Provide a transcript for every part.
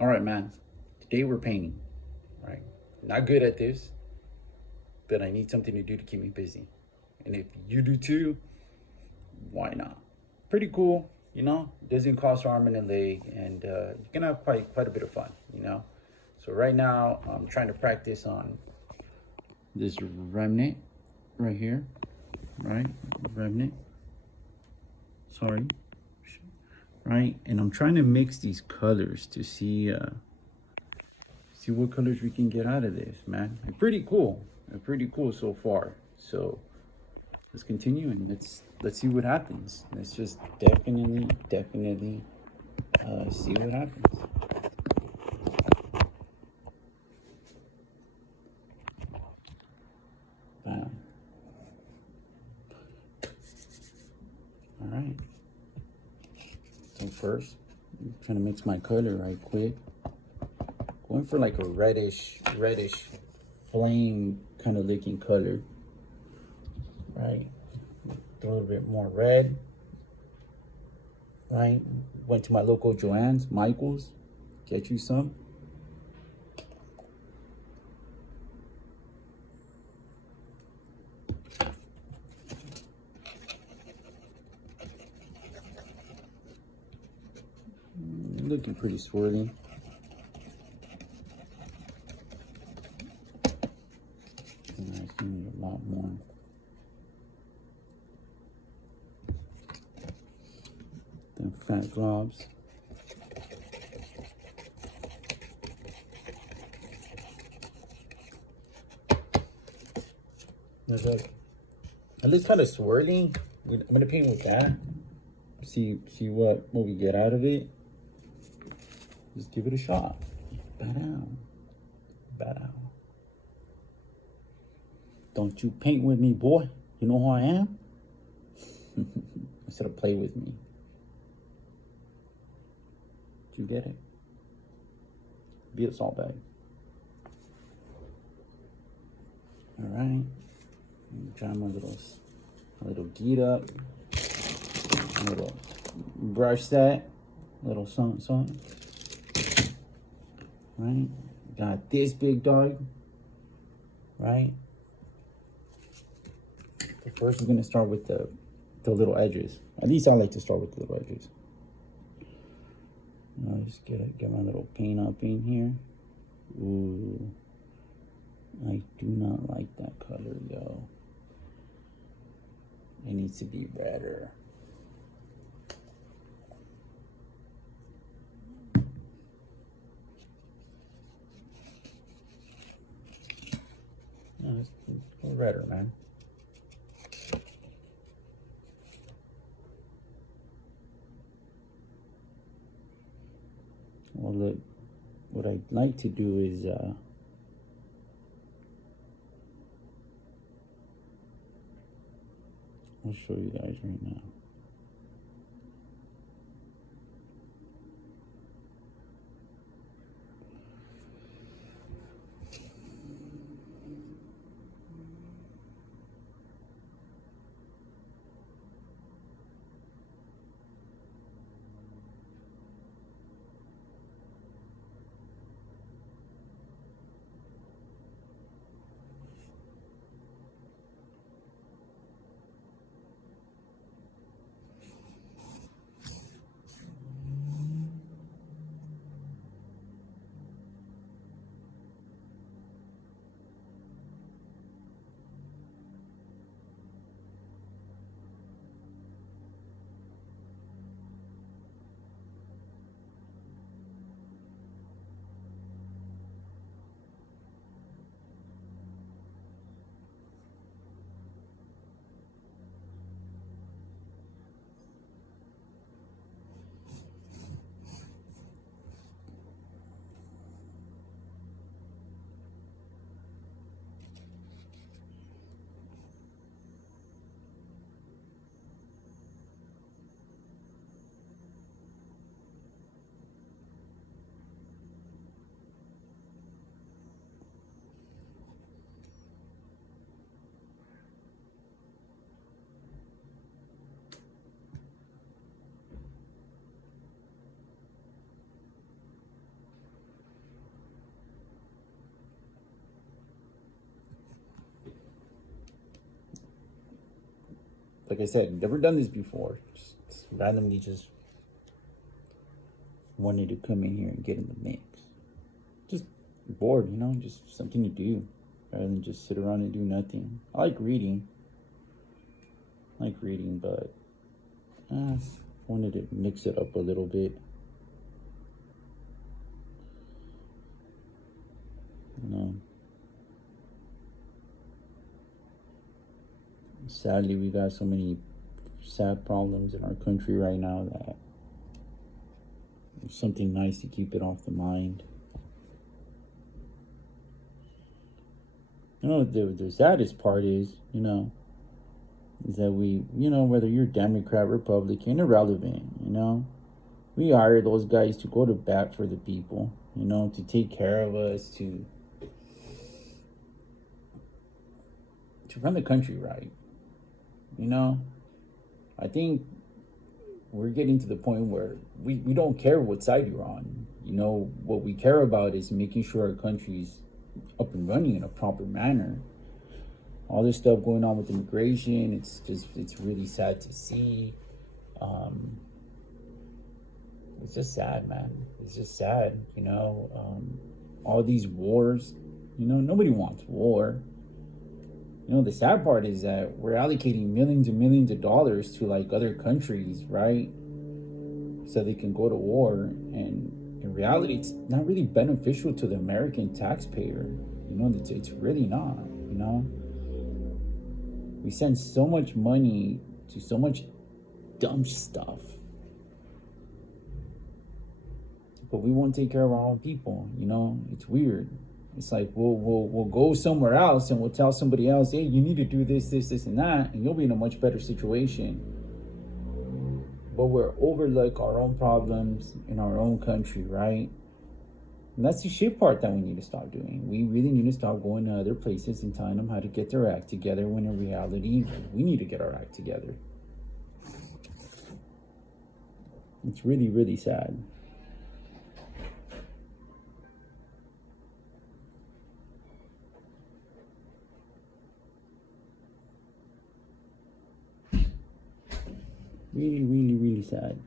All right, man. Today we're painting, right? Not good at this, but I need something to do to keep me busy. And if you do too, why not? Pretty cool, you know. Doesn't cost arm and a leg, and you can have quite a bit of fun, you know. So right now I'm trying to practice on this remnant right here, right? Remnant. Sorry, right? And I'm trying to mix these colors to see what colors we can get out of this, man. They're pretty cool. They're pretty cool so far. So let's continue and let's see what happens. Let's just definitely see what happens. Bam. All right. So first, I'm trying to mix my color right quick. Going for like a reddish flame kind of looking color. Right. A little bit more red. Right. Went to my local Joann's, Michael's. Get you some. Looking pretty swirly. And I need a lot more. Then fat globs. There's like, it looks kind of swirly. I'm gonna paint with that. See what we get out of it. Just give it a shot. Ba-dow. Ba-dow. Don't you paint with me, boy. You know who I am? Instead of play with me. Did you get it? Be a salt bag. All right. Try my little geet up. A little brush that. A little something. Right. Got this big dog. Right. First, we're gonna start with the little edges. At least I like to start with the little edges. I'll just get my little paint up in here. Ooh, I do not like that color, yo. It needs to be redder. No, it's redder, man. Well, look, what I'd like to do is I'll show you guys right now. like I said, never done this before. Just randomly just wanted to come in here and get in the mix. Just bored, just something to do rather than just sit around and do nothing. I like reading. But wanted to mix it up a little bit. Sadly, we got so many sad problems in our country right now that it's something nice to keep it off the mind. The saddest part is that whether you're Democrat, Republican, irrelevant, we hire those guys to go to bat for the people, to take care of us, to run the country right. I think we're getting to the point where we don't care what side you're on. What we care about is making sure our country's up and running in a proper manner. All this stuff going on with immigration, it's really sad to see. It's just sad, man. It's just sad, all these wars, nobody wants war. The sad part is that we're allocating millions and millions of dollars to like other countries, right? So they can go to war. And in reality, it's not really beneficial to the American taxpayer. It's really not, We send so much money to so much dumb stuff. But we won't take care of our own people, It's weird. It's like we'll go somewhere else and we'll tell somebody else, hey, you need to do this, and that, and you'll be in a much better situation. But we're overlook our own problems in our own country, right? And that's the shit part that we need to stop doing. We really need to stop going to other places and telling them how to get their act together, when in reality, we need to get our act together. It's really, really sad. Really, really, really sad.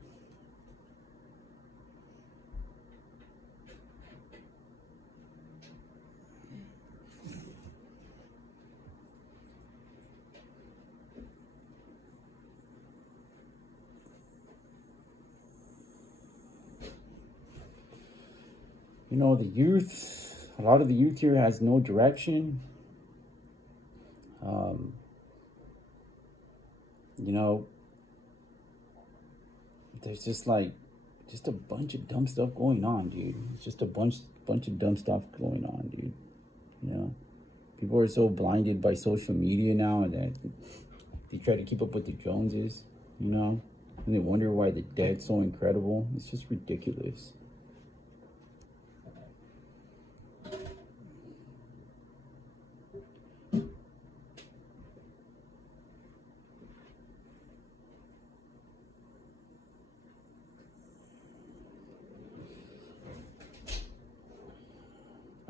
The youth, a lot of the youth here has no direction. There's just a bunch of dumb stuff going on, dude. It's just a bunch of dumb stuff going on, dude. People are so blinded by social media now that they try to keep up with the Joneses, and they wonder why the dead's so incredible. It's just ridiculous.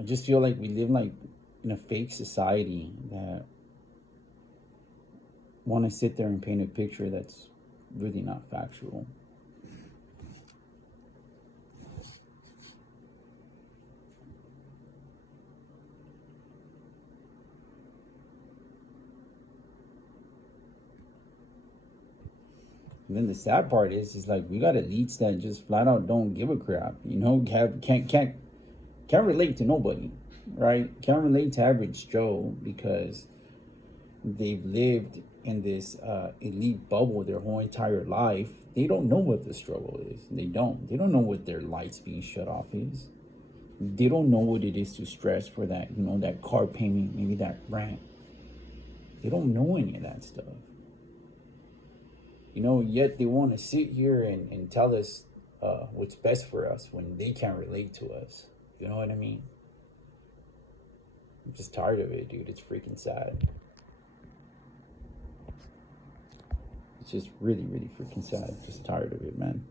I just feel like we live in a fake society that want to sit there and paint a picture that's really not factual. And then the sad part is like we got elites that just flat out don't give a crap. Can't relate to nobody, right? Can't relate to average Joe because they've lived in this elite bubble their whole entire life. They don't know what the struggle is. They don't know what their lights being shut off is. They don't know what it is to stress for that, that car payment, maybe that rent. They don't know any of that stuff. Yet they want to sit here and tell us what's best for us when they can't relate to us. You know what I mean? I'm just tired of it, dude. It's freaking sad. It's just really, really freaking sad. Just tired of it, man.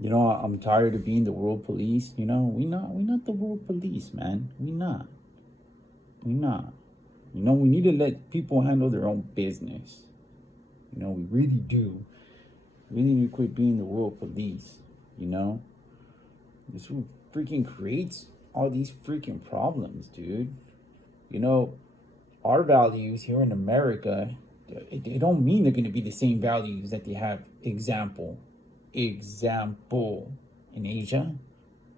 You know, I'm tired of being the world police. You know, we not the world police, man. We not. You know, we need to let people handle their own business. You know, we really do. We need to quit being the world police. You know, this who freaking creates all these freaking problems, dude. You know, our values here in America, it don't mean they're going to be the same values that they have. Example, in Asia,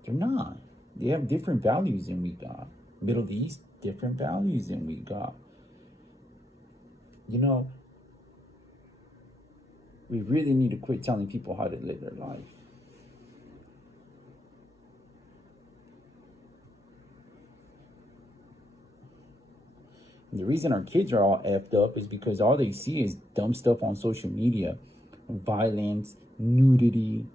they're not. They have different values than we got. Middle East, different values than we got. You know, we really need to quit telling people how to live their life. And the reason our kids are all effed up is because all they see is dumb stuff on social media, violence, nudity.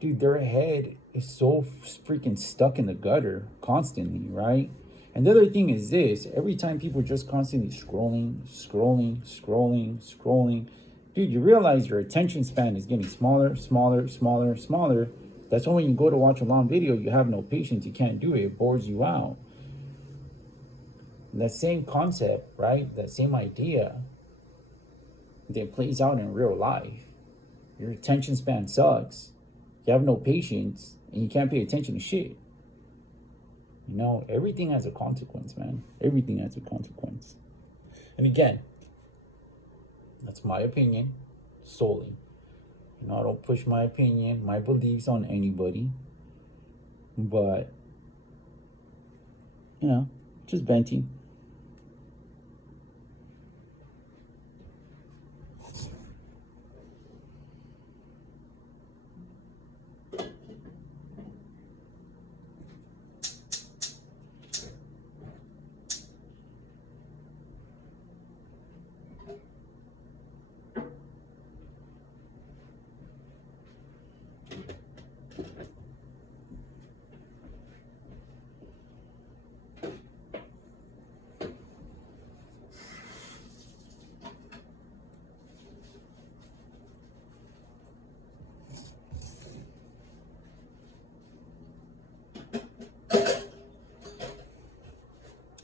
Dude, their head is so freaking stuck in the gutter constantly, right? And the other thing is this: every time people just constantly scrolling, dude, you realize your attention span is getting smaller. That's why when you go to watch a long video, you have no patience. You can't do it. It bores you out. And that same concept, right? That same idea that plays out in real life. Your attention span sucks. You have no patience, and you can't pay attention to shit. You know, everything has a consequence, man. Everything has a consequence. And again, that's my opinion solely. You know, I don't push my opinion, my beliefs on anybody. But, you know, just venting.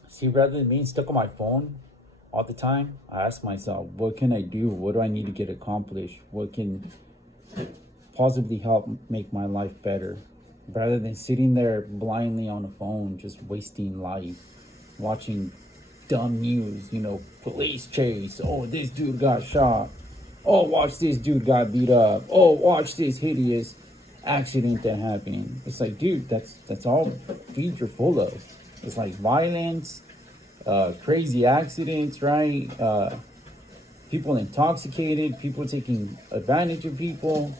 See, rather than being stuck on my phone all the time, I ask myself, what can I do? What do I need to get accomplished? What can possibly help make my life better? Rather than sitting there blindly on a phone, just wasting life, watching dumb news, you know, police chase. Oh, this dude got shot. Oh, watch this dude got beat up. Oh, watch this hideous accident that happened. It's like, dude, that's all feeds you're full of. It's like violence, crazy accidents, right? People intoxicated, people taking advantage of people.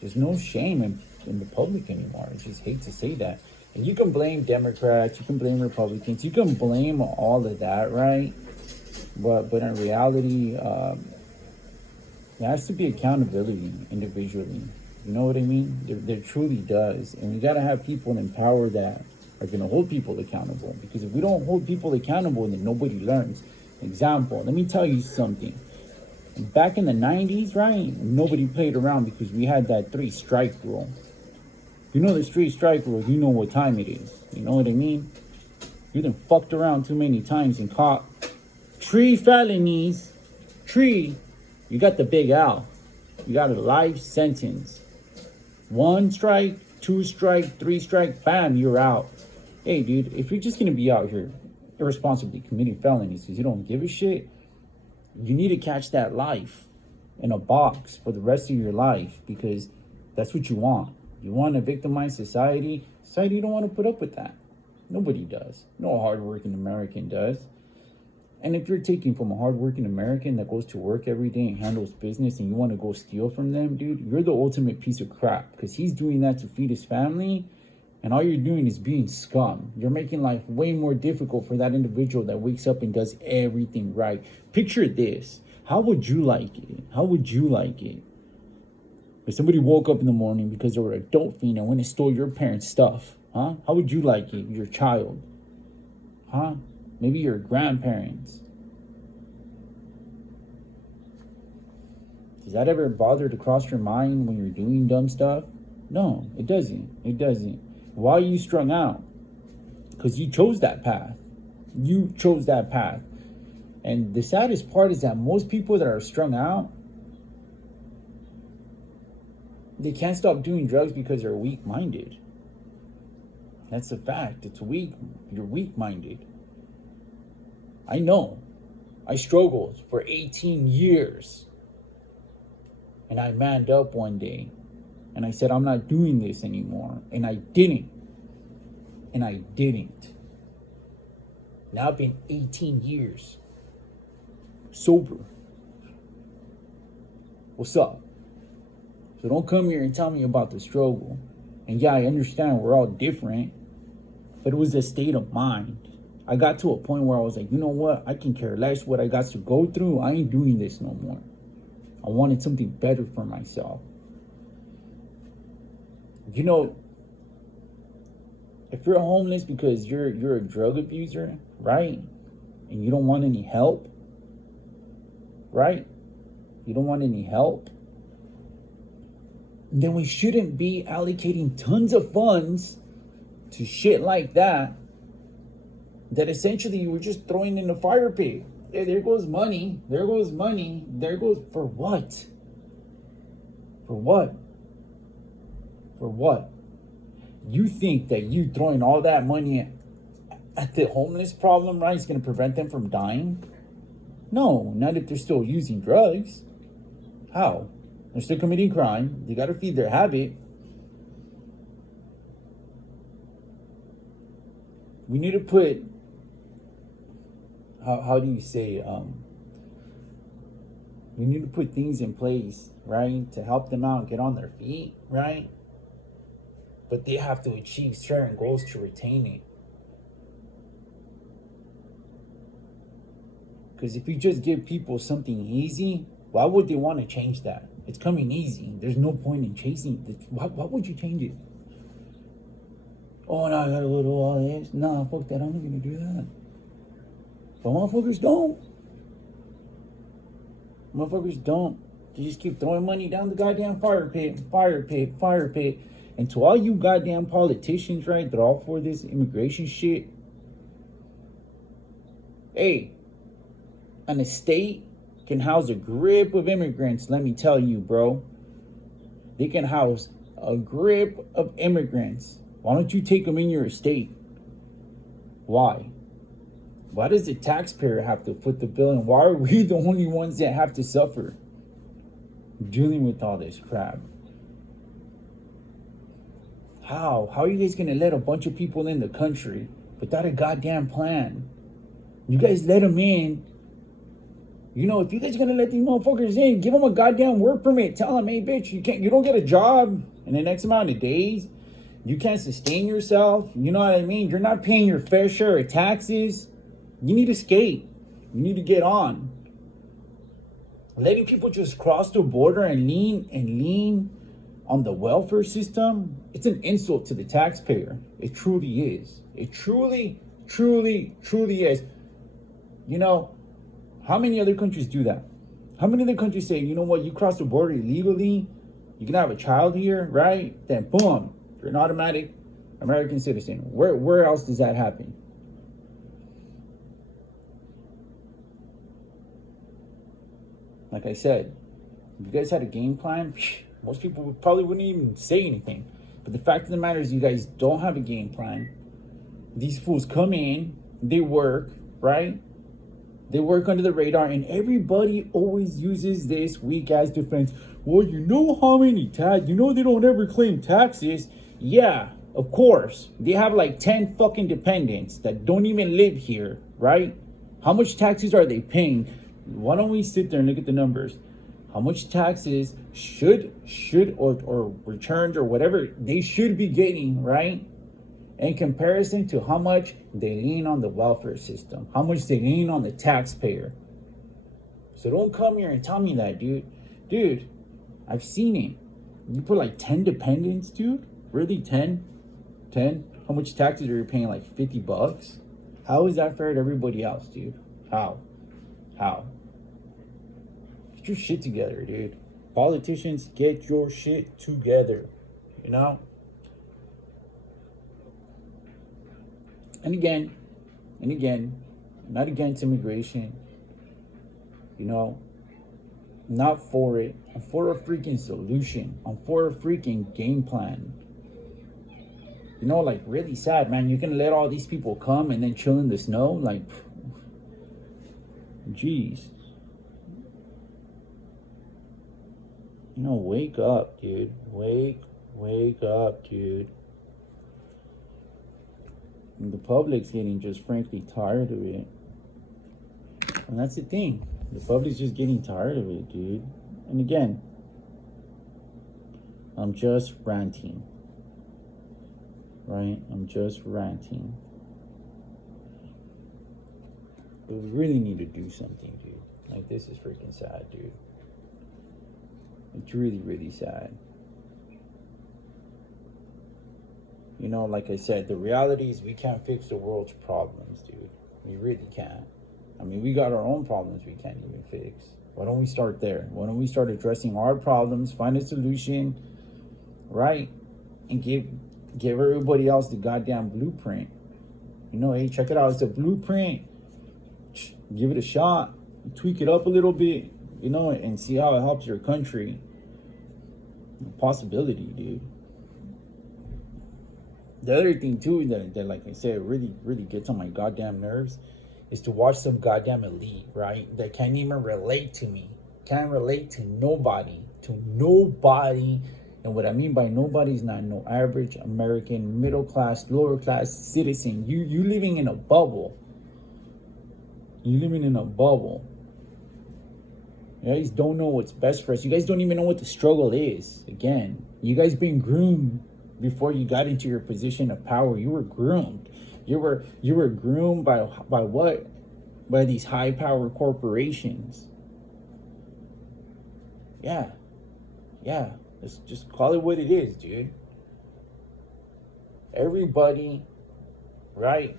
There's no shame in the public anymore. I just hate to say that. And you can blame Democrats, you can blame Republicans, you can blame all of that, right? But in reality, there has to be accountability individually. You know what I mean? There truly does. And we got to have people in power that are going to hold people accountable. Because if we don't hold people accountable, then nobody learns. Example, let me tell you something. Back in the 90s, right? Nobody played around because we had that 3-strike rule. You know the 3-strike rule, you know what time it is. You know what I mean? You done fucked around too many times and caught 3 felonies. 3. You got the big L. You got a life sentence. 1 strike, 2 strike, 3 strike, bam, you're out. Hey, dude, if you're just gonna be out here irresponsibly committing felonies because you don't give a shit, you need to catch that life in a box for the rest of your life because that's what you want. You want a victimized society. Society don't want to put up with that. Nobody does. No hardworking American does. And if you're taking from a hardworking American that goes to work every day and handles business and you want to go steal from them, dude, you're the ultimate piece of crap because he's doing that to feed his family and all you're doing is being scum. You're making life way more difficult for that individual that wakes up and does everything right. Picture this. How would you like it? How would you like it? If somebody woke up in the morning because they were a dope fiend and went and stole your parents' stuff, huh? How would you like it? Your child, huh? Maybe your grandparents. Does that ever bother to cross your mind when you're doing dumb stuff? No, it doesn't. It doesn't. Why are you strung out? Because you chose that path. You chose that path. And the saddest part is that most people that are strung out, they can't stop doing drugs because they're weak-minded. That's a fact. It's weak. You're weak-minded. I know. I struggled for 18 years. And I manned up one day. And I said, I'm not doing this anymore. And I didn't. And I didn't. Now I've been 18 years sober. What's up? So don't come here and tell me about the struggle. And yeah, I understand we're all different, but it was a state of mind. I got to a point where I was like, you know what? I can care less what I got to go through. I ain't doing this no more. I wanted something better for myself. You know, if you're homeless because you're a drug abuser, right? And you don't want any help, right? You don't want any help. Then we shouldn't be allocating tons of funds to shit like that. That essentially you were just throwing in the fire pit. Hey, there goes money. There goes money. There goes for what? For what? For what? You think that you throwing all that money at the homeless problem, right, is going to prevent them from dying? No, not if they're still using drugs. How? They're still committing crime. They got to feed their habit. We need to put, how do you say, we need to put things in place, right, to help them out and get on their feet, right? But they have to achieve certain goals to retain it. Because if you just give people something easy, why would they want to change that? It's coming easy. There's no point in chasing it. Why would you change it? Oh, no, I gotta go to all this. No, fuck that. I'm not gonna do that. But motherfuckers don't. Motherfuckers don't. They just keep throwing money down the goddamn fire pit, fire pit, fire pit. And to all you goddamn politicians, right, that are all for this immigration shit. Hey, an estate can house a grip of immigrants, let me tell you, bro. They can house a grip of immigrants. Why don't you take them in your estate? Why? Why does the taxpayer have to foot the bill? And why are we the only ones that have to suffer dealing with all this crap? How? How are you guys going to let a bunch of people in the country without a goddamn plan? You guys let them in. You know, if you guys are going to let these motherfuckers in, give them a goddamn work permit. Tell them, hey, bitch, you don't get a job in the next amount of days. You can't sustain yourself. You know what I mean? You're not paying your fair share of taxes. You need to skate. You need to get on. Letting people just cross the border and lean on the welfare system, it's an insult to the taxpayer. It truly is. It truly, truly, truly is. You know, how many other countries do that? How many other countries say, you know what, you cross the border illegally, you can have a child here, right? Then boom, you're an automatic American citizen. Where else does that happen? Like I said, if you guys had a game plan, most people probably wouldn't even say anything. But the fact of the matter is you guys don't have a game plan. These fools come in, they work, right? They work under the radar, and everybody always uses this weak ass defense. Well, you know how many tax? You know they don't ever claim taxes. Yeah, of course. They have like 10 fucking dependents that don't even live here, right? How much taxes are they paying? Why don't we sit there and look at the numbers? How much taxes should or returns or whatever they should be getting, right? In comparison to how much they lean on the welfare system, how much they lean on the taxpayer. So don't come here and tell me that, dude. Dude, I've seen it. You put like 10 dependents, dude? Really, 10? 10? How much taxes are you paying? Like $50? How is that fair to everybody else, dude? How? Get your shit together, dude. Politicians, get your shit together. you know? And again, not against immigration, you know, not for it. I'm for a freaking solution. I'm for a freaking game plan. You know, like really sad, man. You're gonna let all these people come and then chill in the snow? Like, jeez. You know, wake up, dude. Wake up, dude. And the public's getting just frankly tired of it. And that's the thing. The public's just getting tired of it, dude. And again, I'm just ranting. Right? I'm just ranting. But we really need to do something, dude. Like, this is freaking sad, dude. It's really, really sad. You know, like I said, the reality is we can't fix the world's problems, dude. We really can't. I mean, we give our own problems we can't even fix. Why don't we start there? Why don't we start addressing our problems, find a solution, right? And give everybody else the goddamn blueprint. You know, hey, check it out. It's a blueprint. Give it a shot. Tweak it up a little bit, you know, and see how it helps your country. Possibility, dude. The other thing too that like I said really, really gets on my goddamn nerves is to watch some goddamn elite, right? That can't even relate to me. Can't relate to nobody. To nobody. And what I mean by nobody is not no average American, middle class, lower class citizen. You living in a bubble. You living in a bubble. You guys don't know what's best for us. You guys don't even know what the struggle is. Again, you guys been groomed before you got into your position of power. You were groomed. You were groomed by what? By these high power corporations. Yeah. Let's just call it what it is, dude. Everybody, right,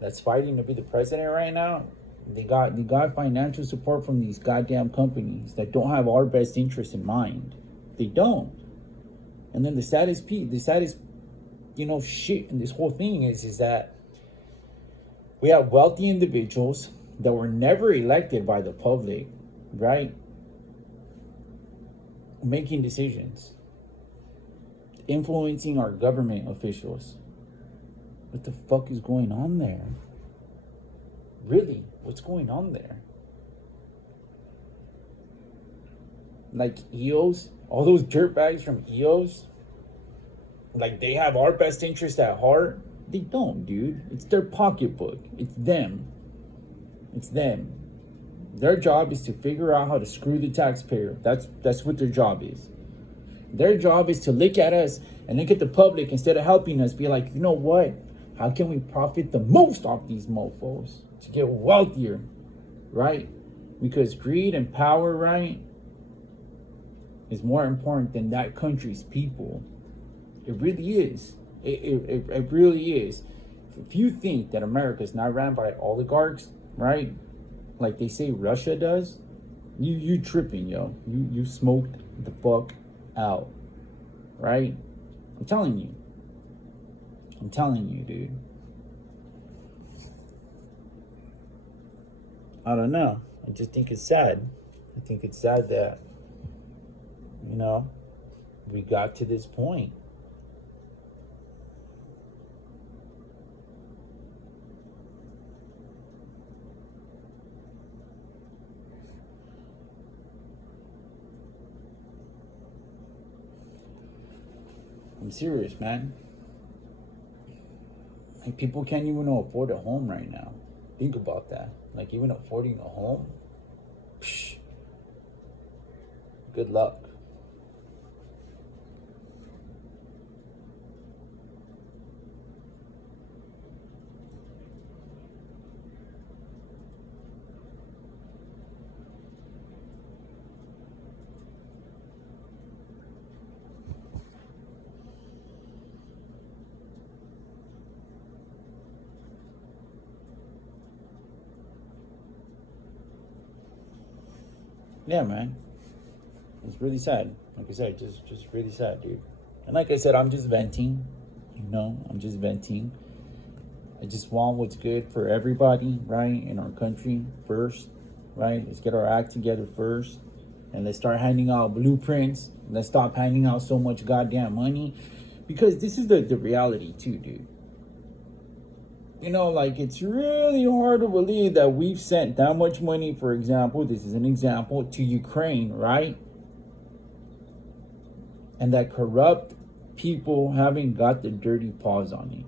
that's fighting to be the president right now, they got financial support from these goddamn companies that don't have our best interest in mind. They don't. And then the saddest, you know, shit in this whole thing is that we have wealthy individuals that were never elected by the public, right? Making decisions, influencing our government officials. What the fuck is going on there? Really, what's going on there? Like EOS, all those dirtbags from EOS, like they have our best interest at heart. They don't, dude. It's their pocketbook. It's them. Their job is to figure out how to screw the taxpayer. That's what their job is. Their job is to look at us and look at the public instead of helping us. Be like, you know what? How can we profit the most off these mofos to get wealthier, right? Because greed and power, right, is more important than that country's people. It really is. It really is. If you think that America is not ran by oligarchs, right, like they say Russia does, you tripping, yo. You smoked the fuck out, right? I'm telling you, dude. I don't know. I just think it's sad. I think it's sad that, you know, we got to this point. I'm serious, man. Like, people can't even afford a home right now. Think about that. Like, even affording a home, psh, good luck. Yeah, man. It's really sad. Like I said, just really sad, dude. And like I said, I'm just venting. I'm just venting. I just want what's good for everybody, right? In our country first, right? Let's get our act together first. And let's start handing out blueprints. Let's stop handing out so much goddamn money. Because this is the reality too, dude. Like, it's really hard to believe that we've sent that much money, for example, this is an example, to Ukraine, right? And that corrupt people haven't got the dirty paws on it.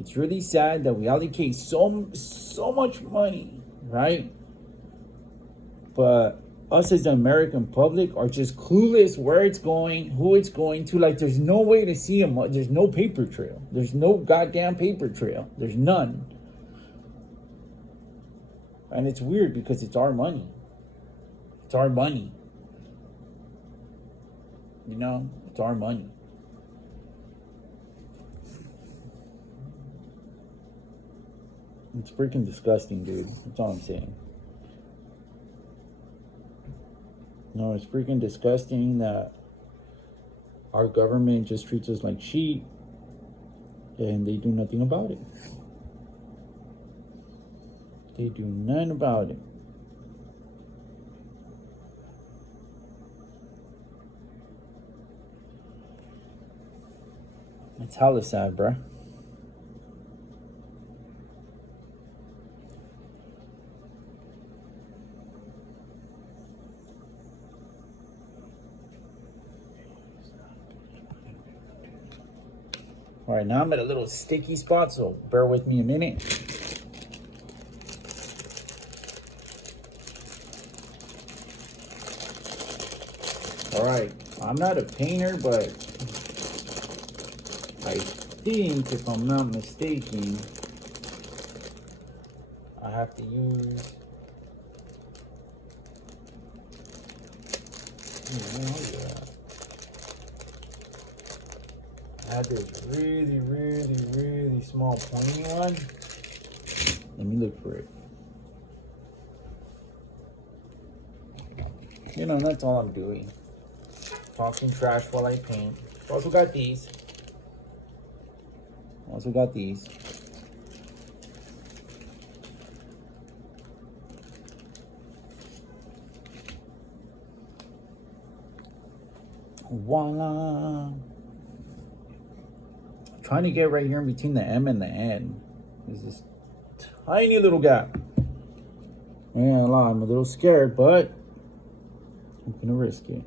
It's really sad that we allocate so much money, right? But us as the American public are just clueless where it's going, who it's going to. Like, there's no way to see them. There's no paper trail. There's no goddamn paper trail. There's none. And it's weird because it's our money. It's our money. It's our money. It's freaking disgusting, dude. That's all I'm saying. It's freaking disgusting that our government just treats us like sheep and they do nothing about it. They do nothing about it. It's hella sad, bruh. All right, now I'm at a little sticky spot, so bear with me a minute. All right, I'm not a painter, but I think, if I'm not mistaken, I have to use... I had this really small pointy one. Let me look for it. That's all I'm doing. Talking trash while I paint. Also got these. Voila. Trying to get right here in between the M and the N. There's this tiny little gap. And I'm a little scared, but I'm gonna risk it.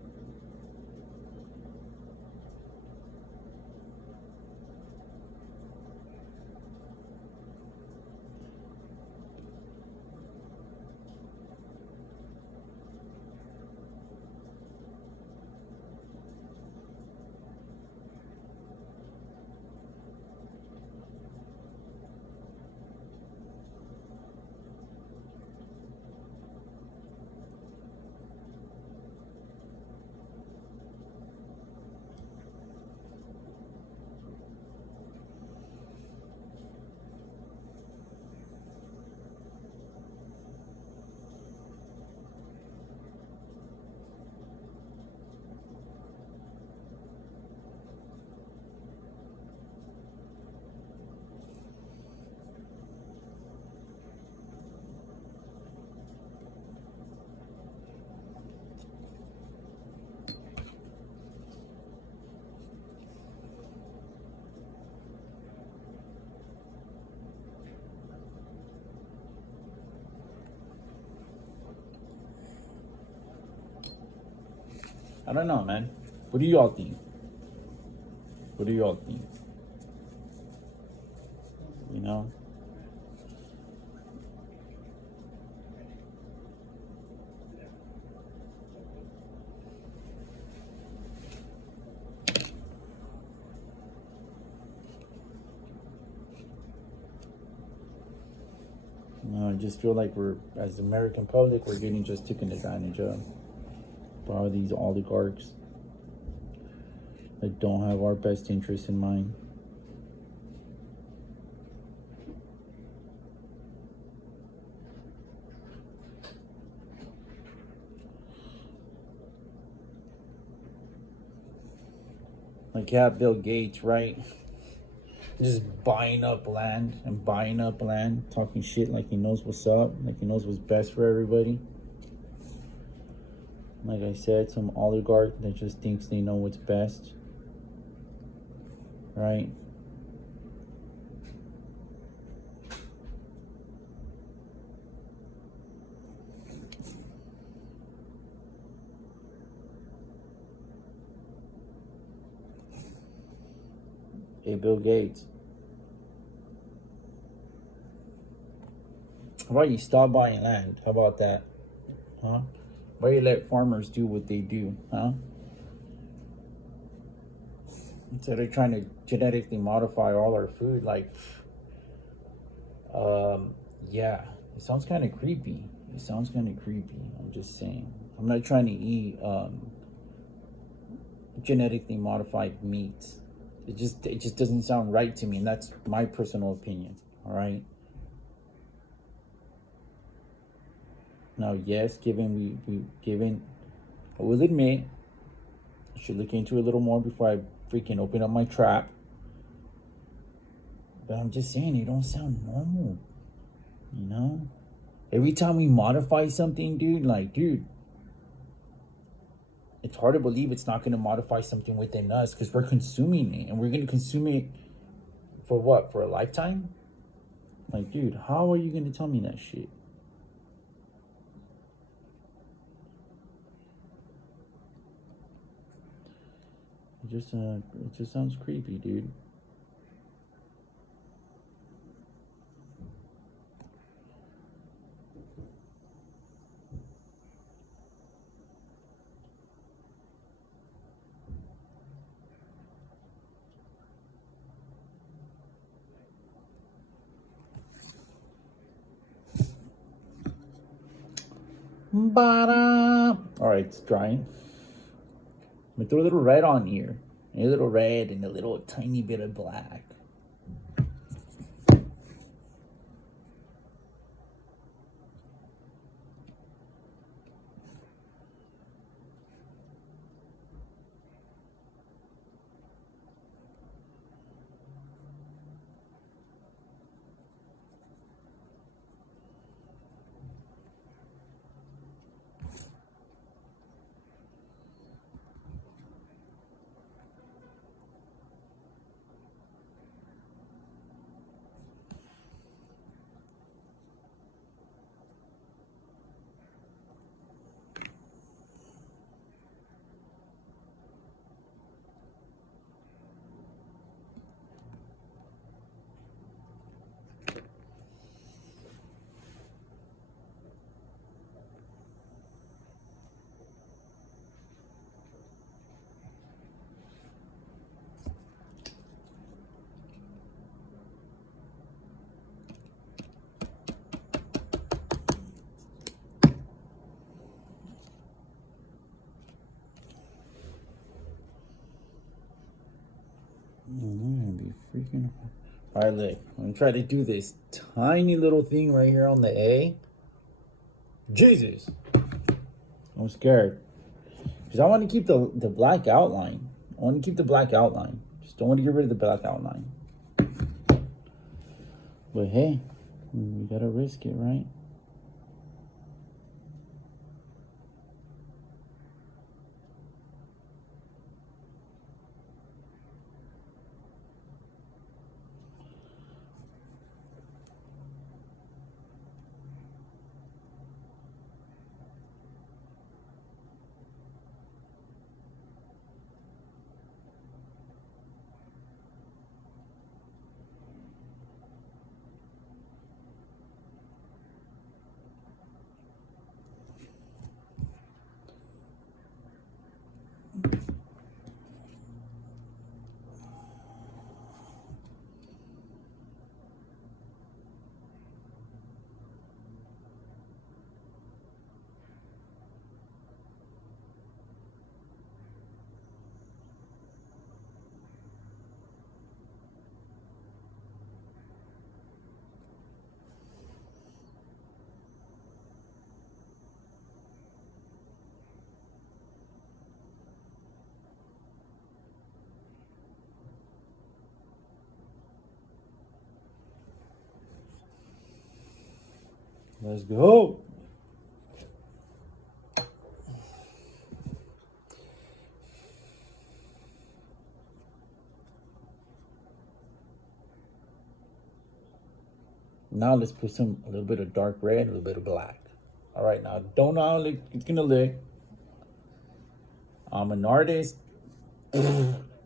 I don't know, man. What do y'all think? I just feel like as the American public, we're getting just taken advantage of by all these oligarchs that don't have our best interests in mind. Like, yeah, Bill Gates, right? Just buying up land and buying up land, talking shit like he knows what's up, like he knows what's best for everybody. Like I said, some oligarch that just thinks they know what's best, right? Hey, Bill Gates, how about you stop buying land? How about that? Huh? Why you let farmers do what they do, huh? Instead of trying to genetically modify all our food, like, um, yeah, it sounds kind of creepy. It sounds kind of creepy. I'm just saying. I'm not trying to eat genetically modified meats. It just doesn't sound right to me, and that's my personal opinion. All right. Now, yes, given, I will admit, I should look into it a little more before I freaking open up my trap. But I'm just saying, it don't sound normal. You know, every time we modify something, dude, like, dude, it's hard to believe it's not going to modify something within us because we're consuming it, and we're going to consume it for what? For a lifetime? Like, dude, how are you going to tell me that shit? It just sounds creepy, dude. Ba-da! All right, it's drying. I'm gonna throw a little red on here, a little red and a little tiny bit of black. I'm gonna be freaking. All right, look. I'm gonna try to do this tiny little thing right here on the A. Jesus, I'm scared because I want to keep the black outline. I want to keep the black outline. Just don't want to get rid of the black outline. But hey, we gotta risk it, right? Let's go. Now let's put a little bit of dark red, a little bit of black. All right, now don't know how it's gonna look. I'm an artist.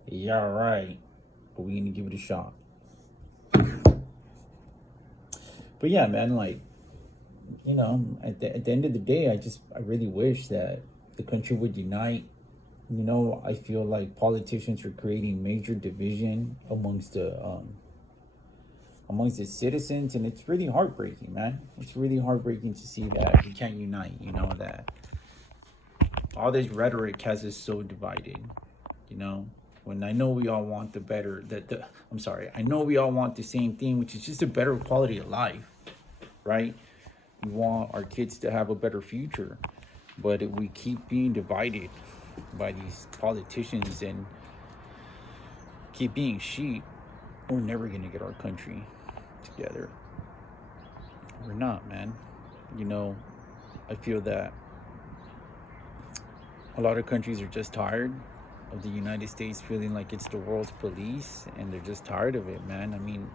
Yeah, right. But we're gonna give it a shot. But yeah, man, like, at the end of the day, I really wish that the country would unite. I feel like politicians are creating major division amongst the citizens, and it's really heartbreaking, man. It's really heartbreaking to see that we can't unite. That all this rhetoric has us so divided. You know, when I know we all want the better that the I'm sorry, I know we all want the same thing, which is just a better quality of life, right? We want our kids to have a better future, but if we keep being divided by these politicians and keep being sheep, we're never gonna get our country together. We're not, man. You know, I feel that a lot of countries are just tired of the United States feeling like it's the world's police, and they're just tired of it, man. I mean,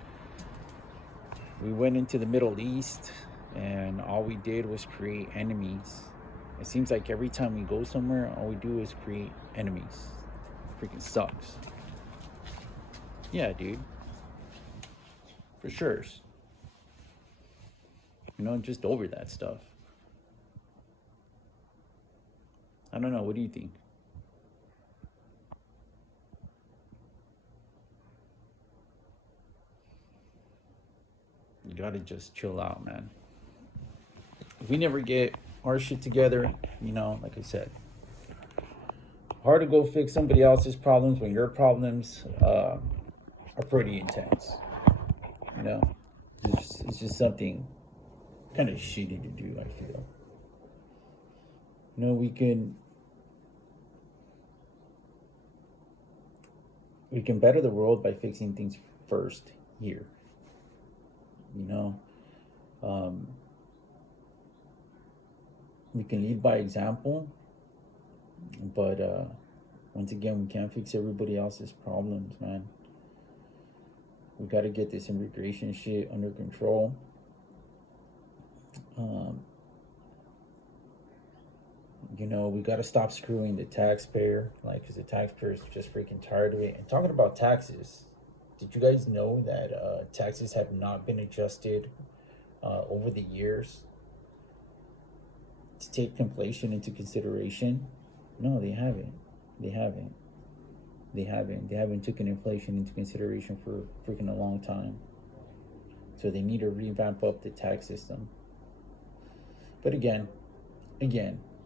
we went into the Middle East and all we did was create enemies. It seems like every time we go somewhere, all we do is create enemies. Freaking sucks. Yeah, dude. For sure. Just over that stuff. I don't know. What do you think? You gotta just chill out, man. If we never get our shit together, like I said, hard to go fix somebody else's problems when your problems are pretty intense. You know, it's just something kind of shitty to do. I feel. We can better the world by fixing things first here. You know, um, we can lead by example, but once again, we can't fix everybody else's problems, man. We got to get this immigration shit under control. Um, we got to stop screwing the taxpayer, like, because the taxpayer is just freaking tired of it. And talking about taxes, did you guys know that taxes have not been adjusted over the years to take inflation into consideration? No, they haven't. They haven't. They haven't. They haven't taken inflation into consideration for freaking a long time. So they need to revamp up the tax system. But again,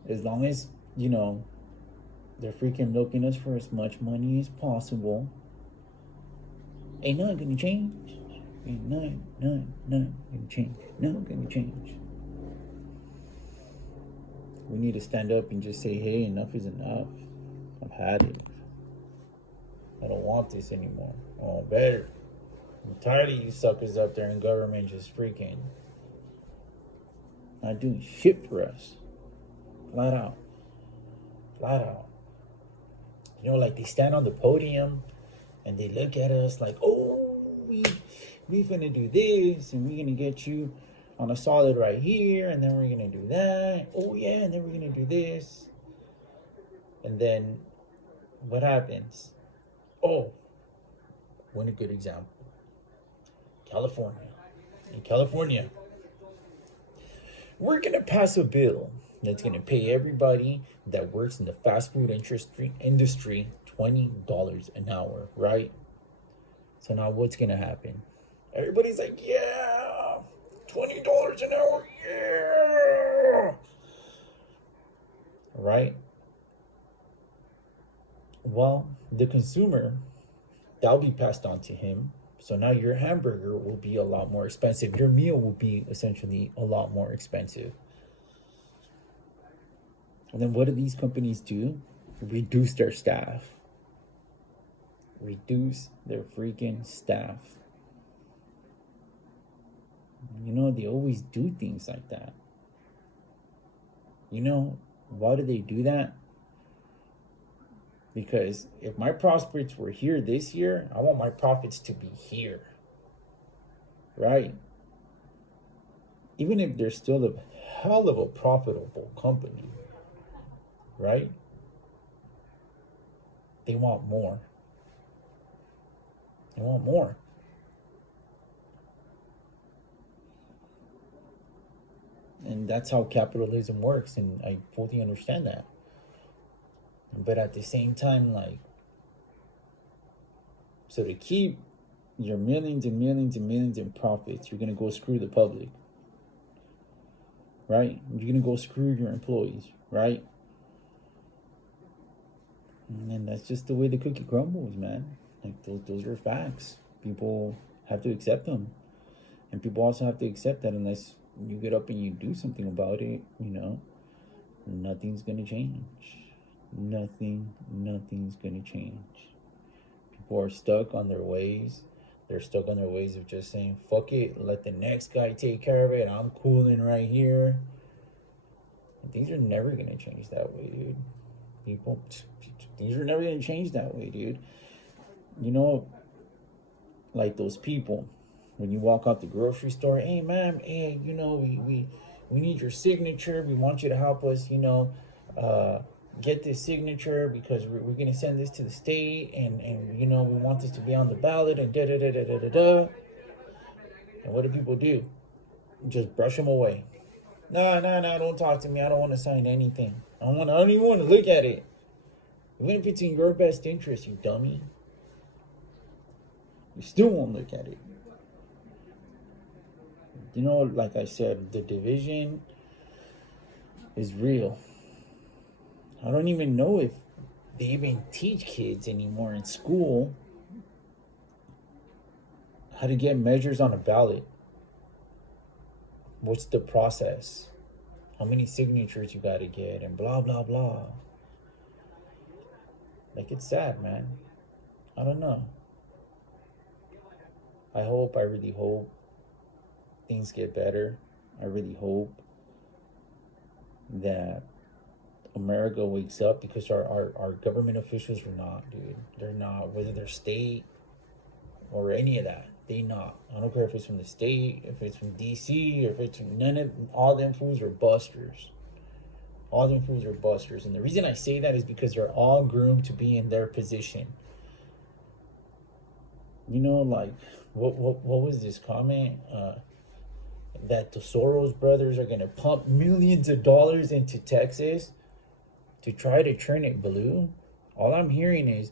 as long as they're freaking milking us for as much money as possible, ain't nothing gonna change. Ain't nothing gonna change. Nothing gonna change. We need to stand up and just say, hey, enough is enough. I've had it. I don't want this anymore. Oh, better. I'm tired of you suckers up there in government just freaking not doing shit for us. Flat out. Flat out. Like they stand on the podium and they look at us like, oh, we finna do this and we're gonna get you on a solid right here, and then we're gonna do that. Oh yeah, and then we're gonna do this. And then what happens? Oh, one a good example. California. In California, we're gonna pass a bill that's gonna pay everybody that works in the fast food industry $20 an hour, right? So now what's gonna happen? Everybody's like, yeah, $20 an hour, yeah. Right? Well, the consumer, that'll be passed on to him. So now your hamburger will be a lot more expensive. Your meal will be essentially a lot more expensive. And then what do these companies do? Reduce their staff. Reduce their freaking staff. You know, they always do things like that. You know, why do they do that? Because if my profits were here this year, I want my profits to be here, right? Even if they're still a hell of a profitable company, right? They want more. They want more. And that's how capitalism works, and I fully understand that. But at the same time, like, so to keep your millions and millions and millions in profits, you're gonna go screw the public, right? You're gonna go screw your employees, right? And that's just the way the cookie crumbles, man. Like those are facts. People have to accept them, and people also have to accept that unless you get up and you do something about it, nothing's gonna change. Nothing's gonna change. People are stuck on their ways. They're stuck on their ways of just saying, fuck it, let the next guy take care of it. I'm cooling right here. And things are never gonna change that way, dude. People, things are never gonna change that way, dude. You know, like those people, when you walk out the grocery store, hey, ma'am, hey, we need your signature. We want you to help us, get this signature because we're going to send this to the state and we want this to be on the ballot and da da da da da da da. And what do people do? Just brush them away. No, don't talk to me. I don't want to sign anything. I don't even want to look at it. Even if it's in your best interest, you dummy. You still won't look at it. Like I said, the division is real. I don't even know if they even teach kids anymore in school how to get measures on a ballot. What's the process? How many signatures you got to get and blah, blah, blah. Like, it's sad, man. I don't know. I really hope things get better. I really hope that America wakes up, because our government officials are not, dude. They're not, whether they're state or any of that. They not. I don't care if it's from the state, if it's from DC, or if it's from all them fools are busters. All them fools are busters. And the reason I say that is because they're all groomed to be in their position. Like, what was this comment? That the Soros brothers are going to pump millions of dollars into Texas to try to turn it blue. All I'm hearing is,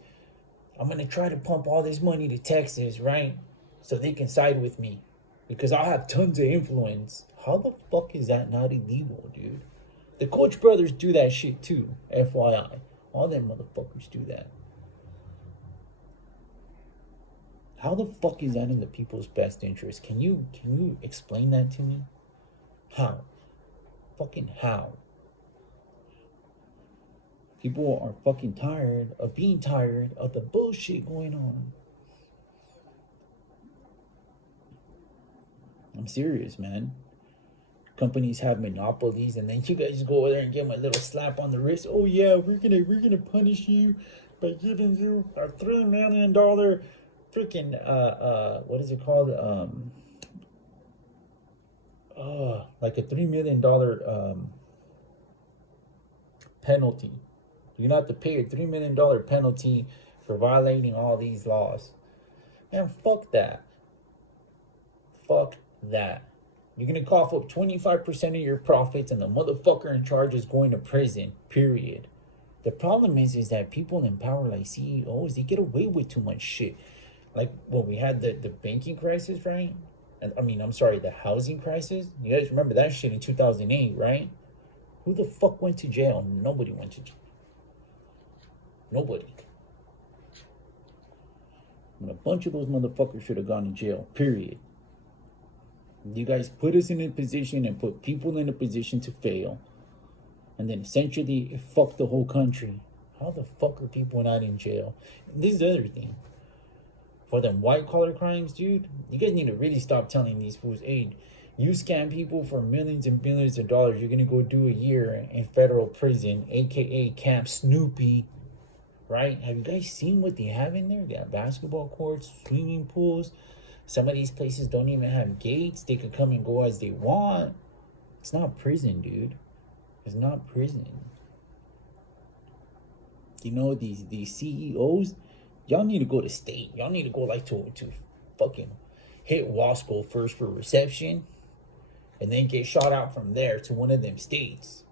I'm going to try to pump all this money to Texas, right? So they can side with me because I'll have tons of influence. How the fuck is that not illegal, dude? The Koch brothers do that shit too, FYI. All them motherfuckers do that. How the fuck is that in the people's best interest? Can you explain that to me? How? Fucking how? People are fucking tired of being tired of the bullshit going on. I'm serious, man. Companies have monopolies, and then you guys go over there and give them a little slap on the wrist. Oh yeah, we're gonna punish you by giving you a $3 million freaking what is it called? Like a $3 million penalty. You're gonna have to pay a $3 million penalty for violating all these laws. Man, fuck that. Fuck that. You're gonna cough up 25% of your profits, and the motherfucker in charge is going to prison. Period. The problem is that people in power, like CEOs, they get away with too much shit. Like when we had the banking crisis, right? The housing crisis. You guys remember that shit in 2008, right? Who the fuck went to jail? Nobody went to jail. Nobody. And a bunch of those motherfuckers should have gone to jail. Period. You guys put us in a position and put people in a position to fail. And then essentially it fucked the whole country. How the fuck are people not in jail? And this is the other thing. For them white collar crimes, dude, you guys need to really stop telling these fools, hey, You scam people for millions and billions of dollars. You're gonna go do a year in federal prison, aka Camp Snoopy, right? Have you guys seen what they have in there? They have basketball courts, swimming pools. Some of these places don't even have gates. They can come and go as they want. It's not prison, dude. It's not prison. You know, these CEOs, y'all need to go to state. Y'all need to go like to fucking hit Wasco first for reception, and then get shot out from there to one of them states.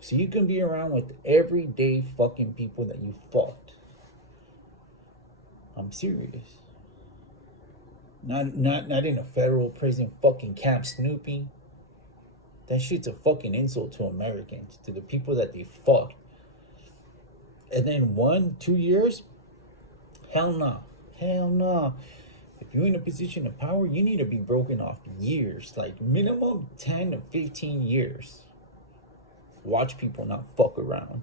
So you can be around with everyday fucking people that you fucked. I'm serious. Not in a federal prison, fucking Camp Snoopy. That shit's a fucking insult to Americans, to the people that they fucked. And then 1-2 years, hell no. Hell no. If you're in a position of power, you need to be broken off years, like minimum 10 to 15 years. Watch people not fuck around.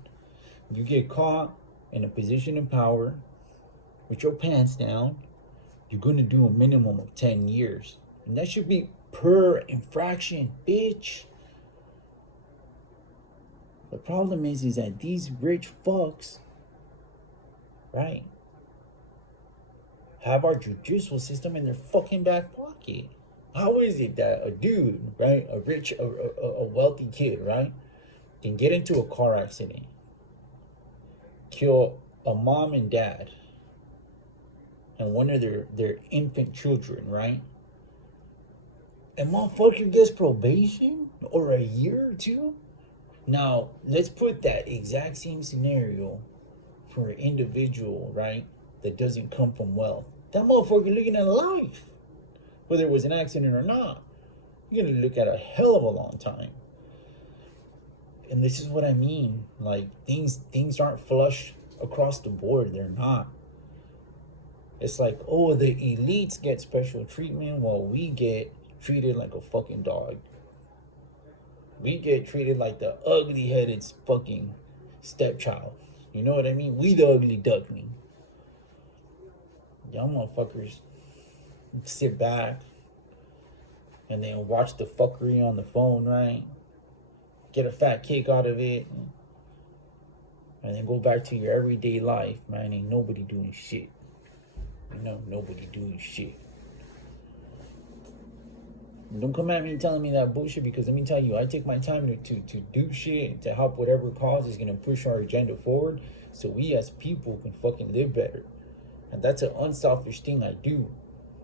You get caught in a position of power with your pants down, you're going to do a minimum of 10 years. And that should be per infraction, bitch. The problem is that these rich fucks, right, have our judicial system in their fucking back pocket. How is it that a dude, right, a wealthy kid, right, can get into a car accident, kill a mom and dad, and one of their infant children, right? And motherfucker gets probation or a year or two? Now, let's put that exact same scenario for an individual, right, that doesn't come from wealth. That motherfucker looking at life, whether it was an accident or not. You're gonna look at a hell of a long time. And this is what I mean. Like, things aren't flush across the board. They're not. It's like, oh, the elites get special treatment while we get treated like a fucking dog. We get treated like the ugly-headed fucking stepchild. You know what I mean? We the ugly duckling. Y'all motherfuckers sit back and then watch the fuckery on the phone, right? Get a fat kick out of it, and then go back to your everyday life, man. Ain't nobody doing shit. You know, nobody doing shit. Don't come at me telling me that bullshit, because let me tell you, I take my time to do shit to help whatever cause is gonna push our agenda forward, so we as people can fucking live better. And that's an unselfish thing I do.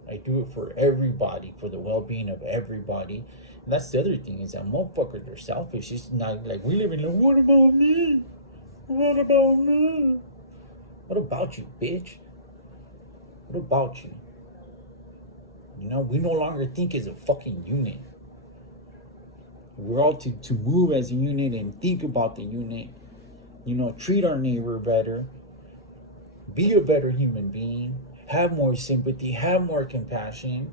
I do it for everybody, for the well-being of everybody. And that's the other thing, is that motherfuckers, they're selfish. It's not like we live in like, what about me? What about me? What about you, bitch? What about you? You know, we no longer think as a fucking unit. We're all to move as a unit and think about the unit. You know, treat our neighbor better. Be a better human being. Have more sympathy. Have more compassion.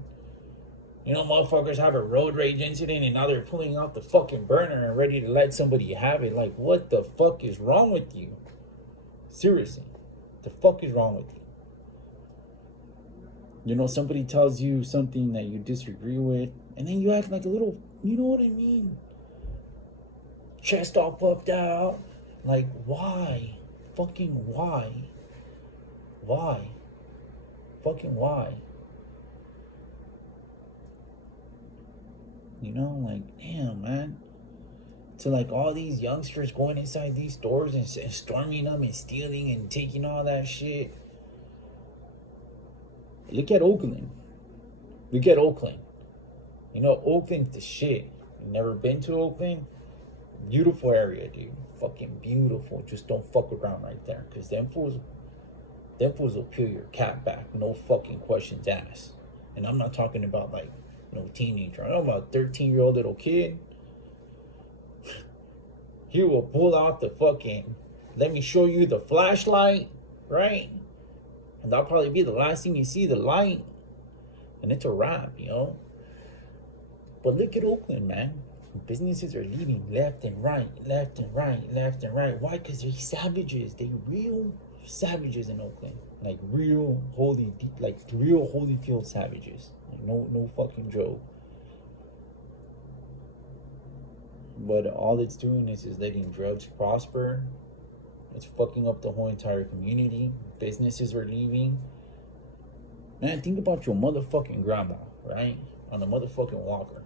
You know, motherfuckers have a road rage incident and now they're pulling out the fucking burner and ready to let somebody have it. Like, what the fuck is wrong with you? Seriously. The fuck is wrong with you? You know, somebody tells you something that you disagree with, and then you act like a little, you know what I mean? Chest all puffed out. Like, why? Fucking why? Why? Fucking why? You know, like, damn, man. To like all these youngsters going inside these stores and storming them and stealing and taking all that shit. Look at Oakland. Look at Oakland. You know, Oakland's the shit. You never been to Oakland? Beautiful area, dude. Fucking beautiful. Just don't fuck around right there. Because them fools will peel your cat back. No fucking questions asked. And I'm not talking about like no teenager. I'm talking about a 13-year-old little kid. He will pull out the fucking, let me show you the flashlight, right? And that'll probably be the last thing you see, the light. And it's a wrap, you know? But look at Oakland, man. Businesses are leaving left and right, left and right, left and right. Why? Because they're savages. They're real savages in Oakland. Like real Holyfield savages. Like no fucking joke. But all it's doing is letting drugs prosper. It's fucking up the whole entire community. Businesses are leaving. Man, think about your motherfucking grandma, right? On the motherfucking walker.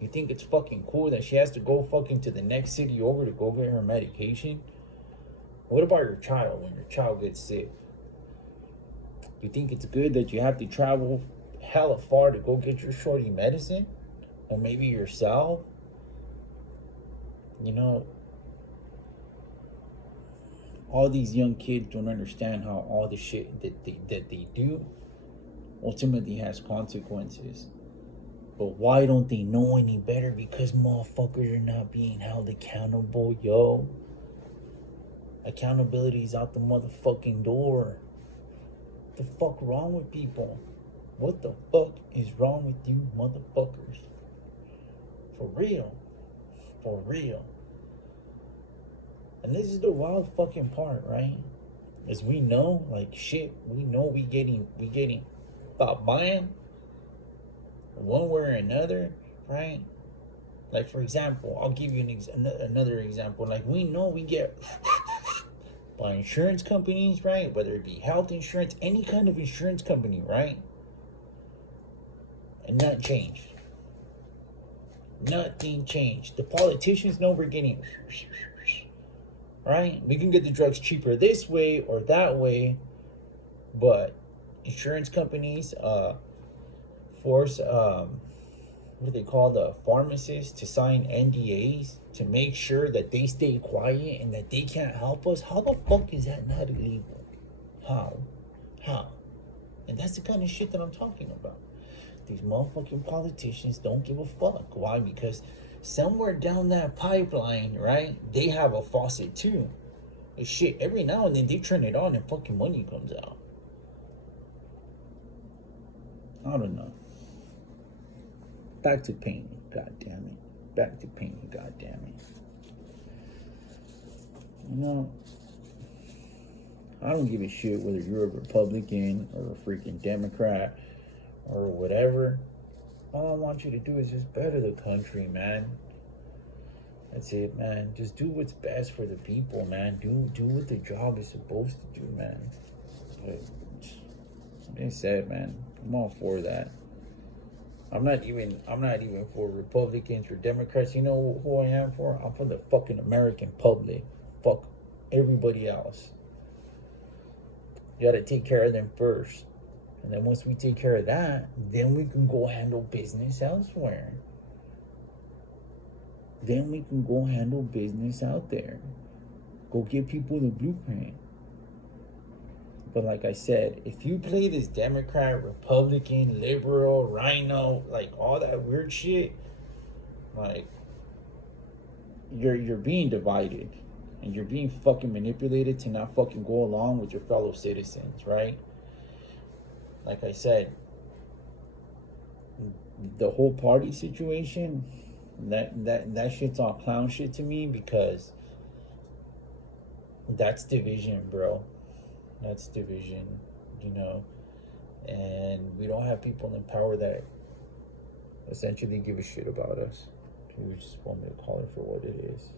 You think it's fucking cool that she has to go fucking to the next city over to go get her medication? What about your child when your child gets sick? You think it's good that you have to travel hella far to go get your shorty medicine? Or maybe yourself? You know, all these young kids don't understand how all the shit that they do ultimately has consequences. But why don't they know any better? Because motherfuckers are not being held accountable, yo. Accountability's out the motherfucking door. The fuck wrong with people? What the fuck is wrong with you motherfuckers? For real. For real. And this is the wild fucking part, right? As we know, like shit, we know we getting thought buying one way or another, right? Like for example, I'll give you another example. Like we know we get by insurance companies, right? Whether it be health insurance, any kind of insurance company, right? And nothing changed. Nothing changed. The politicians know we're getting, right? We can get the drugs cheaper this way or that way, but insurance companies force what do they call the pharmacists to sign NDAs to make sure that they stay quiet and that they can't help us. How the fuck is that not illegal? How? And that's the kind of shit that I'm talking about. These motherfucking politicians don't give a fuck. Why? Because somewhere down that pipeline, right, they have a faucet too. And shit, every now and then they turn it on and fucking money comes out. I don't know. Back to painting, god damn it. Back to painting, god damn it. You know, I don't give a shit whether you're a Republican or a freaking Democrat or whatever. All I want you to do is just better the country, man. That's it, man. Just do what's best for the people, man. Do what the job is supposed to do, man. But, like I said, man, I'm all for that. I'm not even for Republicans or Democrats. You know who I am for? I'm for the fucking American public. Fuck everybody else. You gotta take care of them first. And then once we take care of that, then we can go handle business elsewhere. Then we can go handle business out there. Go give people the blueprint. But like I said, if you play this Democrat, Republican, liberal, rhino, like all that weird shit, like you're being divided. And you're being fucking manipulated to not fucking go along with your fellow citizens, right? Like I said, the whole party situation, that shit's all clown shit to me because that's division, bro. That's division, you know. And we don't have people in power that essentially give a shit about us. We just want me to call it for what it is.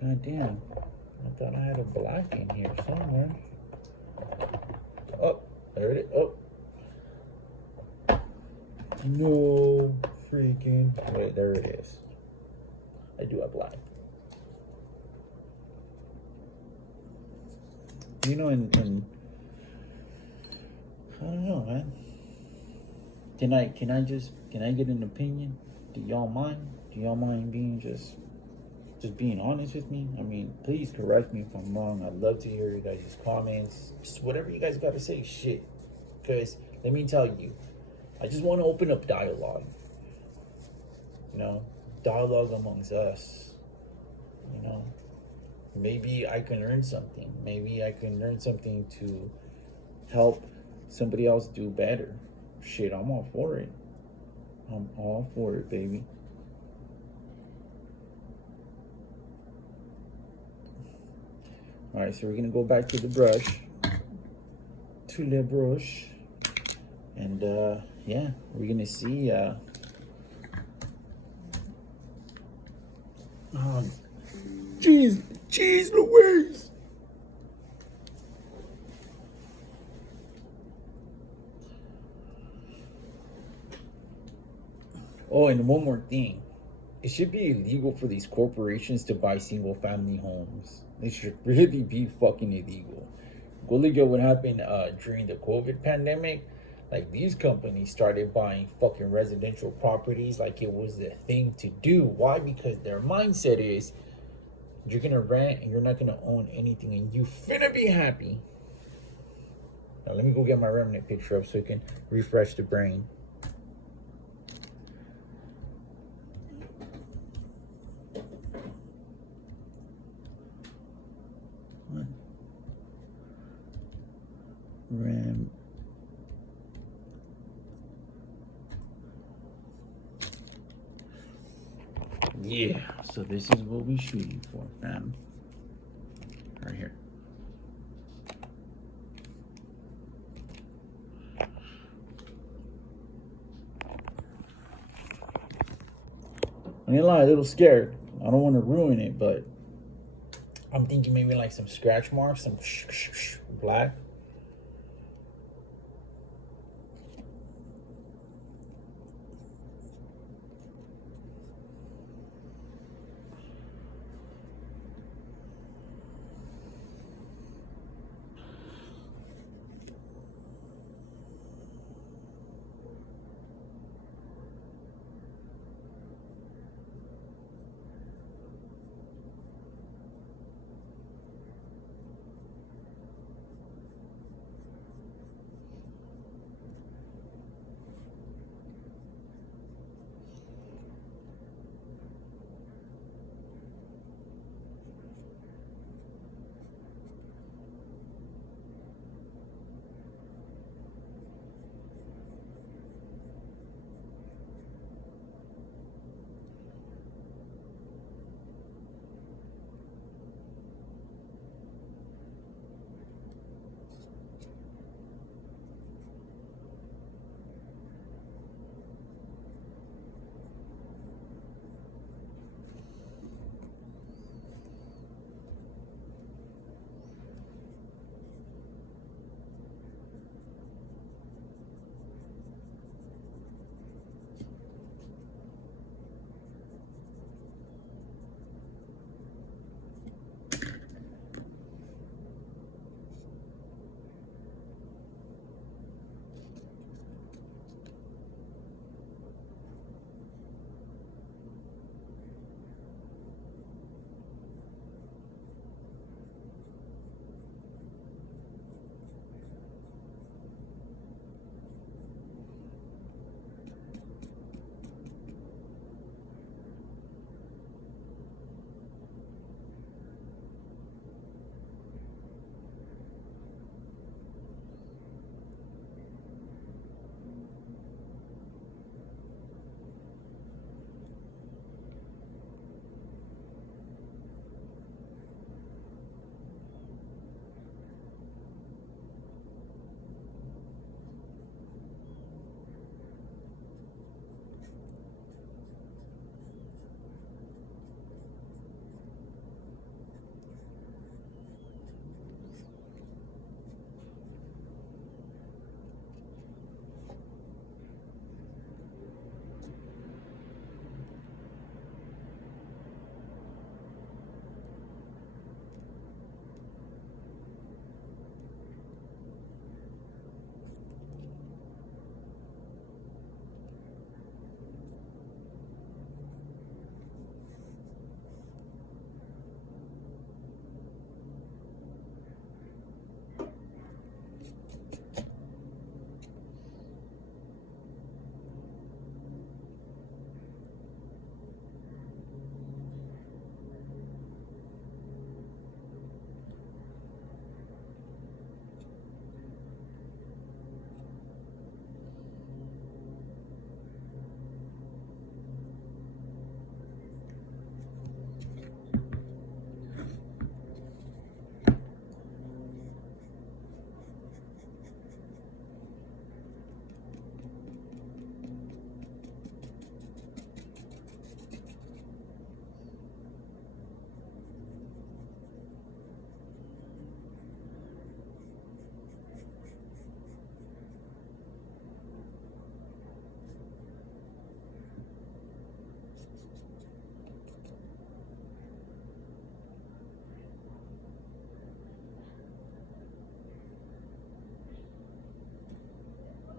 God damn. I thought I had a black in here somewhere. Oh, there it is. Oh. No freaking. Wait, there it is. I do have black. You know, and I don't know, man. Can I get an opinion? Do y'all mind? Do y'all mind being just being honest with me? I mean, please correct me if I'm wrong. I'd love to hear you guys' comments. Just whatever you guys got to say, shit. Because let me tell you, I just want to open up dialogue. You know, dialogue amongst us. You know, maybe I can learn something. Maybe I can learn something to help somebody else do better. Shit, I'm all for it. I'm all for it, baby. All right, so we're gonna go back to the brush, and yeah, we're gonna see Jeez Louise. Oh, and one more thing. It should be illegal for these corporations to buy single family homes. It should really be fucking illegal. Go look at what happened during the COVID pandemic. Like these companies started buying fucking residential properties like it was the thing to do. Why? Because their mindset is you're gonna rent and you're not gonna own anything and you finna be happy. Now let me go get my remnant picture up so I can refresh the brain. Ram. Yeah, so this is what we're shooting for, fam. Right here. I ain't lying, a little scared. I don't want to ruin it, but I'm thinking maybe like some scratch marks, some black.